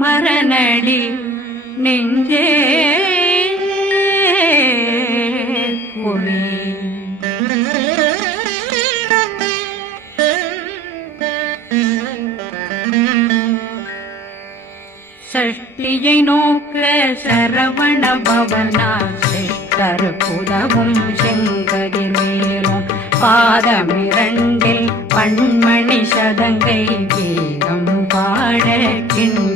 மரணடி நெஞ்சே குழி. சஷ்டியை நோக்க சரவண பவனா சிஷ்டர் புதவும் செங்கதிர் மேலும் பாதமிரண்டில் பண்மணி சதங்கை கீதம் பாட கிண்கிணியாட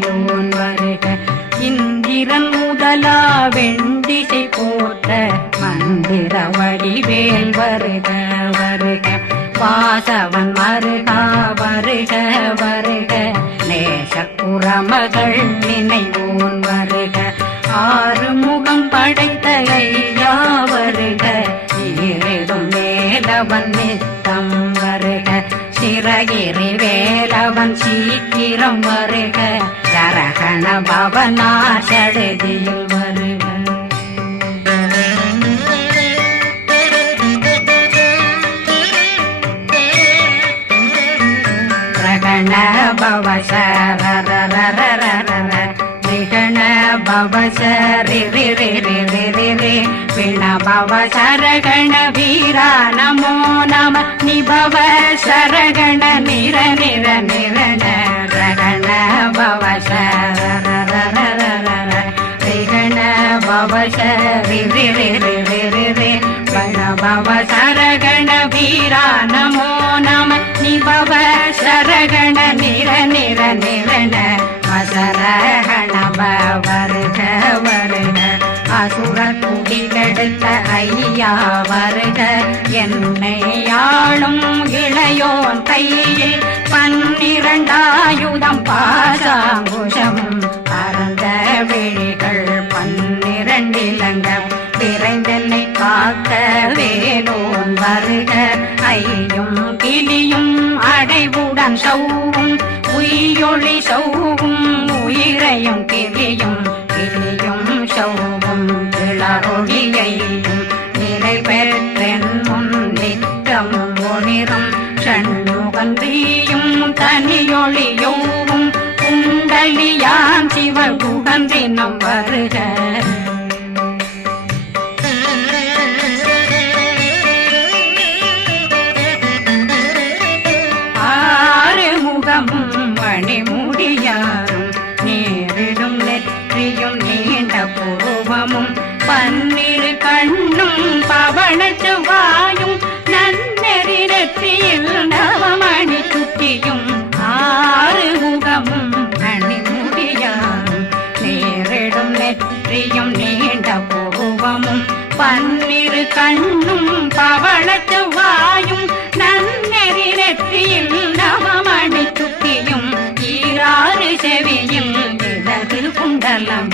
இந்திரன் வெண்டிசை போட்ட மந்திர வடிவேல் வருக வருக. வாசவன் மருகா வருக வருக. நேச குரமகள் நினைவோன் வருக. ஆறு முகம் படை சரகண பவனா சடுதியில் வருக ரகண பவ சரரரரரரர ரிகண பவ சரகண வீரா நமோ நம நிபவ சரகண நிர நிர நிரண ரகண பவ பவ சரி சரகண வீரா நமோ நம நிபவ சரகண நிர நிர நிரண அசரகண வருக வருக அசுர குடிகெடுத்த ஐயா வருக என்னை ஆளும் இளையோன் கையில் பன்னிரண்டாயுதம் பாசாங்குஷம் பரந்த விழிகள் பன்னிரண்டிலங்க விரைந்தென்னை காக்க வேலோன் வருக. ஐயும் கிளியும் அடைவுடன் சௌவும் உயிரொளி சௌவும் உயிரையும் கிளியும் கிளியும் சௌவும் இளரொளியையும் நிலை பெற்றென் முன் நித்தம் ஒளிரும். சண்முகந்தியும் தனியொளியோவும் குண்டலியான் சிவ குகந்தினம் வருக. கண்ணும் பவள செவ்வாயும் நன்னெறி நெற்றியில் நவமணி சுட்டியும் ஈராறு செவியும் இடது குண்டலம்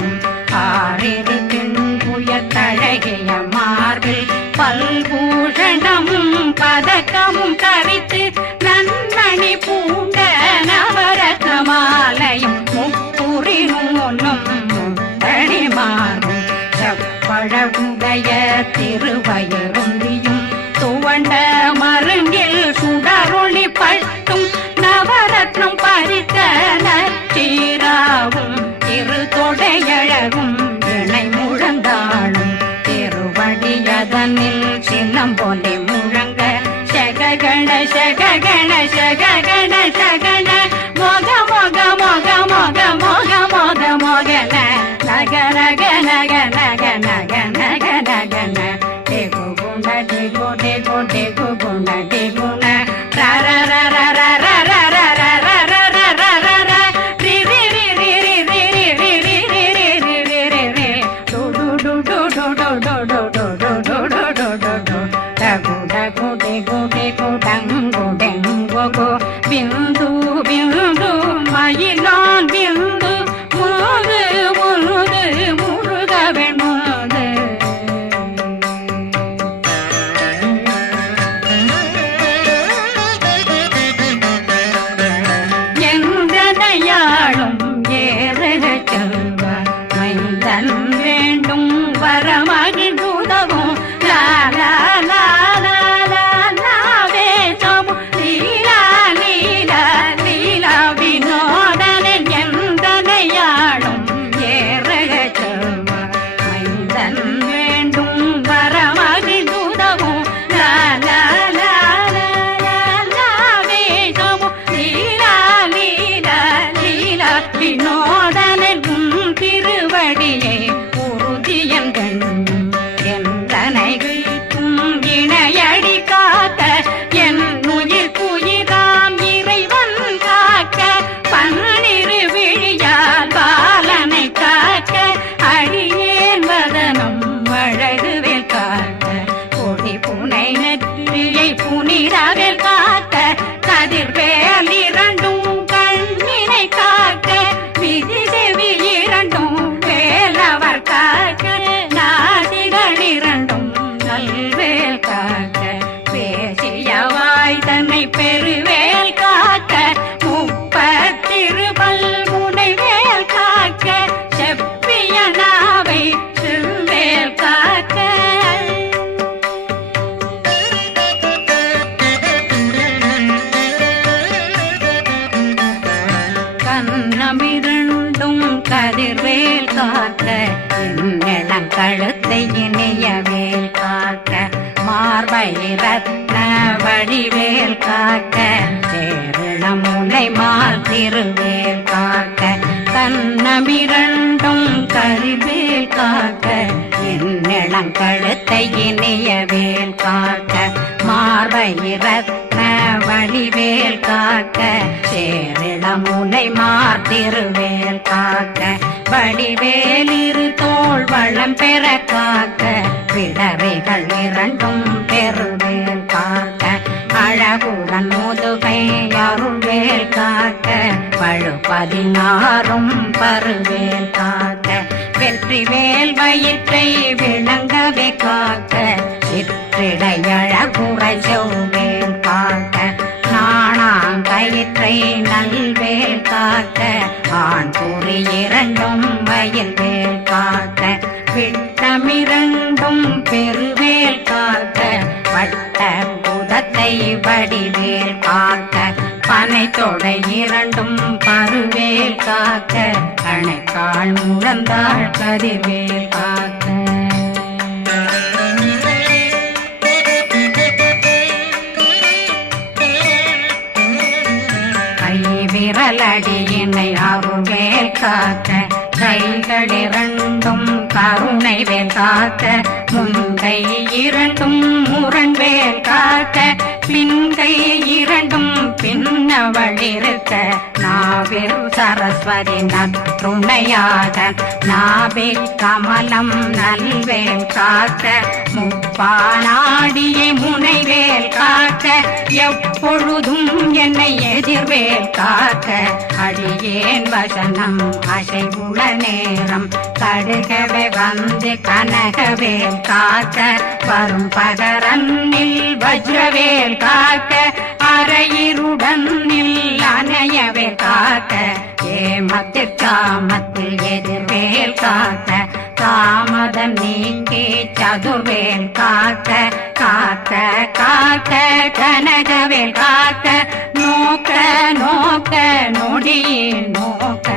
சிறு வயருந்தியும் துவண்ட மருங்கில் சுடரொளி பட்டும். நவரத்னம் பறித்த நச்சீராவும் திரு தொடையழகும். இணை முழந்தாளும். திருவடியதனில் சின்னம் போலே முழங்க. சககண சககண சககண சகன. மோக மோக மோக மோக மோக மோக மோகன. நகரக நகன. Oh, ah, ah. கண்ணை மாத்திருவேல் காக்க கண்ணமிரண்டும் கருவேல் காக்க என்னிடம் கழுத்தை இனியவேல் காக்க மார்பயிரத்ன வழிவேல் காக்க சேரிடம் உனை மாத்திருவேல் காக்க வழிவேலிரு தோல் வளம் பெற காக்க பிளவைகள் இரண்டும் பெறுவேல் பழகுடன் முதுகையருள்வேல் காக்க பழு பதினாறும் பருவேல் காக்க. வெற்றி வேல் வயிற்றை விளங்க வந்தாள் கதிமேல் பார்க்க. கை விரலடியினை அருள்வேல் காக்க. கைகளிரண்டும் கருணை வேல் காக்க. முந்தை இரண்டும் முரண்வேல் காக்க. பிந்தை இரண்டும் பின்னவழிருக்க நாவில் சரஸ்வதி நற்றுணையாக நாவில் கமலம் நல்வேல் காக்க முப்பானாடியை முனைவேல் காக்க எப்பொழுதும் என்னை எதிர்வேல் காக்க அடியேன் வசனம் அசைவுள நேரம் கடுகவே வந்து கனகவேல் காக்க வரும் பதரன்னில் வஜ்ரவேல் காக்க அரையிருடன் அணையவே காக்க. ஏமத்திற்காமத்தில் எதிர்வேல் காக்க தாமதம் நீங்கி சதுர்வேல் காக்க காக்க காக்க கனகவேல் காக்க. நோக்க நோக்க நொடியின் நோக்க.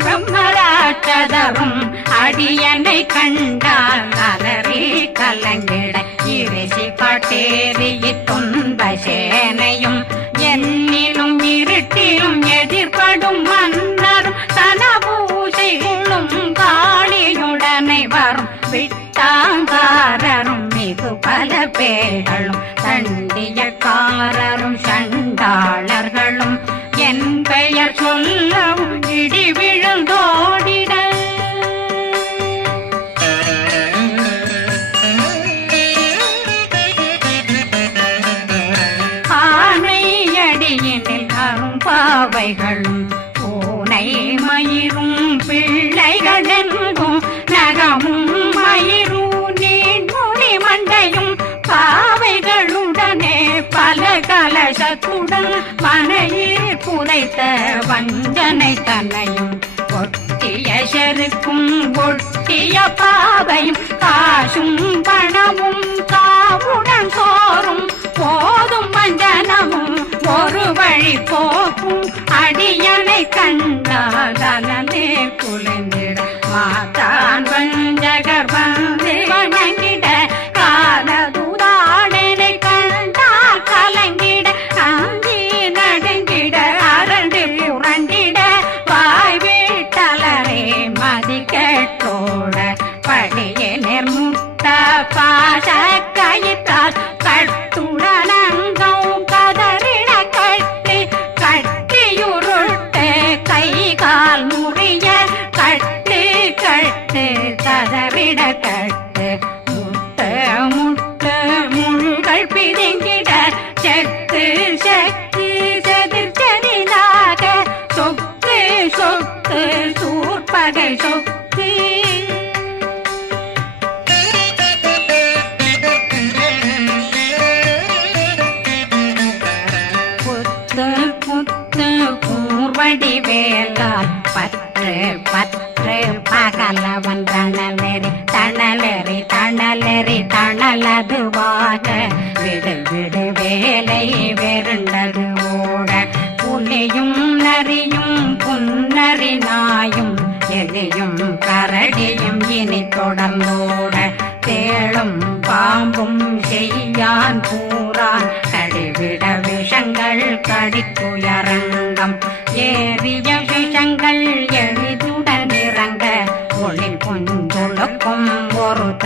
பிரம்மராட்சதரும் அடியனை கண்டால் அலறி கலங்கிட இறைசி காட்டேறிய துன்ப சேனையும் என்னிலும் இருட்டிலும் எதிர்படும் மன்னரும் தனபூசைகளும் காளியுடனை வரும் விட்டாங்காரரும் மிகு பல பேர்களும் தண்டியக்காரரும் பிள்ளைகளும் பூனை மயிரும் பிள்ளைகளெங்கும் நகமும் மயிரும் நீண்முடி மண்டையும் பாவைகளுடனே பல கலசத்துடன் மனையில் புதைத்த வஞ்சனை தன்னையும் ஒட்டிய செருக்கும் ஒட்டிய பாவையும் காசும் பணமும் காவுடன் சோறும் போதும் மஞ்சனமும் ஒரு வழி போக்கும் அடியனை கண்டாலே குளிந்திட மாதான் வஞ்சகர்வன்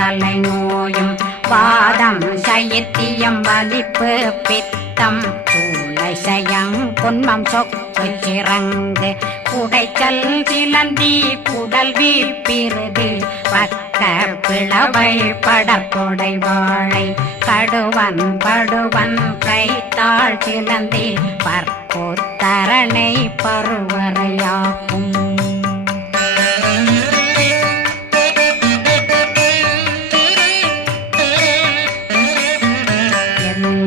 தலை நோயும் பாதம் சைத்தியம் வலிப்பு பித்தம் சயம் பொன்மம் சொக்கு சிறங்கு குடைச்சல் சிலந்தி குடல் வீப்பிருது பக்க பிளவை படற்கொடை வாழை கடுவன் படுவன் கைத்தாள் சிலந்தி பற்போத்தரணை பருவரையாக்கும்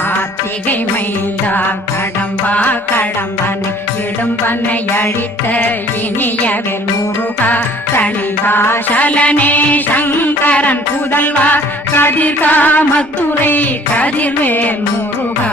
கார்த்திகை மைந்தா கடம்பா கடம்பனை இடும்பனை அழித்த இனியவர் முருகா தனிகாசலனே சங்கரன் புதல்வா கதிர்காமத்துறை கதிர்வேல் முருகா.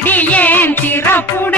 அடியேன் சிறப்புடன்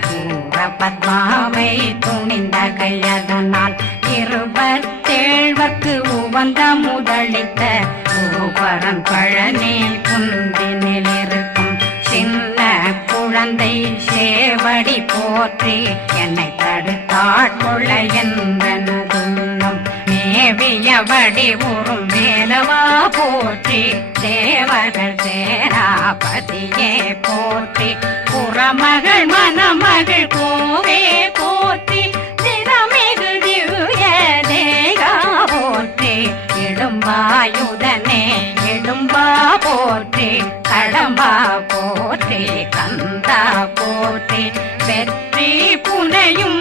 பத்மாவை துணிந்த கையதனால் இருபத்தேழ்வர்க்கு உவந்த முதலித்த ஊபரன் பழனி குந்தினில் இருக்கும் சின்ன குழந்தை சேவடி போற்றி என்னை தடுத்தாட்கொள்ள என்பனதுள்ளம் மேவியபடி உறும் வேலவா போற்றி மகள் சேராபதியே போற்றி. புறமகள் மணமகள் கோவே போற்றி. திறமிகு திவ்ய தேகா போற்றி. இடும்பாயுதனே இடும்பா போற்றி. கடம்பா போற்றி கந்தா போற்றி. வெற்றி புனையும்